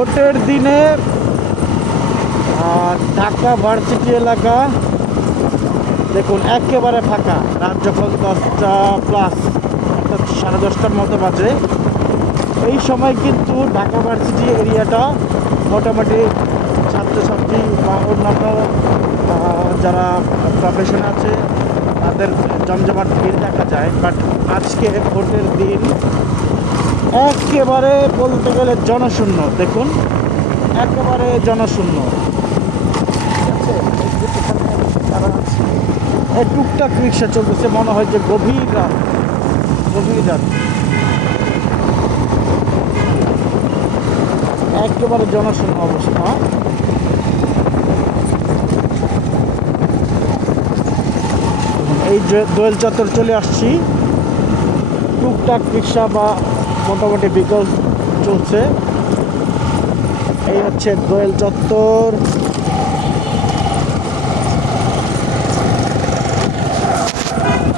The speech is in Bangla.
ভোটের দিনে ঢাকা ভার্সিটি এলাকা দেখুন একেবারে ফাঁকা। রাত যখন 10টা প্লাস অর্থাৎ 10:30টার মতো বাজে, এই সময় কিন্তু ঢাকা ভার্সিটি এরিয়াটা মোটামুটি ছাত্রছাত্রী বা অন্যান্য যারা প্রফেশন আছে তাদের জমজমাট ভিড় দেখা যায়। বাট আজকে ভোটের দিন একেবারে বলতে গেলে জনশূন্য। দেখুন একেবারে জনশূন্য, ঠিক আছে। তারা আছে এই টুকটাক রিক্সা চলতেছে, মনে হয় যে গভীর রাত। একেবারে জনশূন্য অবস্থা। এই যে দোয়েল চত্বর চলে আসছি, টুকটাক রিক্সা বা মোটামুটি বিকল চলছে। এই হচ্ছে দোয়েল চত্বর।